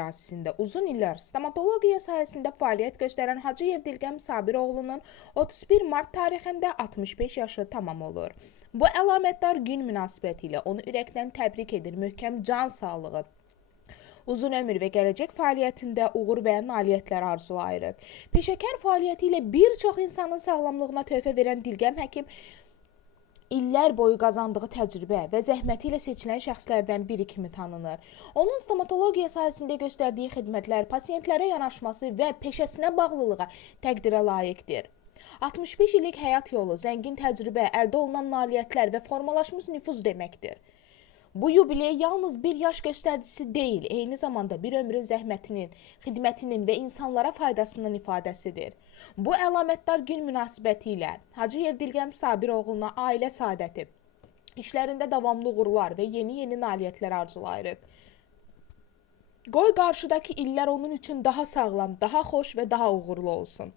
ərazisində uzun illər stomatologiya sahəsində fəaliyyət göstərən Hacıyev Dilqəm Sabiroğlu'nun 31 mart tarixində 65 yaşı tamam olur. Bu əlamətdar gün münasibətilə onu ürəkdən təbrik edir, möhkəm can sağlığı, uzun ömür və gələcək fəaliyyətində uğur və nailiyyətlər arzulayırıq. Peşəkar fəaliyyəti ilə bir çox insanın sağlamlığına töhfə verən Dilqəm həkim illər boyu qazandığı təcrübə və zəhməti ilə seçilən şəxslərdən biri kimi tanınır. Onun stomatologiya sahəsində göstərdiyi xidmətlər, pasiyentlərə yanaşması və peşəsinə bağlılığa təqdirə layiqdir. 65 illik həyat yolu, zəngin təcrübə, əldə olunan nailiyyətlər və formalaşmış nüfuz deməkdir. Bu yubiley yalnız bir yaş göstəricisi deyil, eyni zamanda bir ömrün zəhmətinin, xidmətinin və insanlara faydasının ifadəsidir. Bu əlamətdar gün münasibəti ilə Hacıyev Dilqəm Sabiroğlu'na ailə saadəti, işlərində davamlı uğurlar və yeni nailiyyətlər arzulayırıq. Qoy qarşıdakı illər onun üçün daha sağlam, daha xoş və daha uğurlu olsun.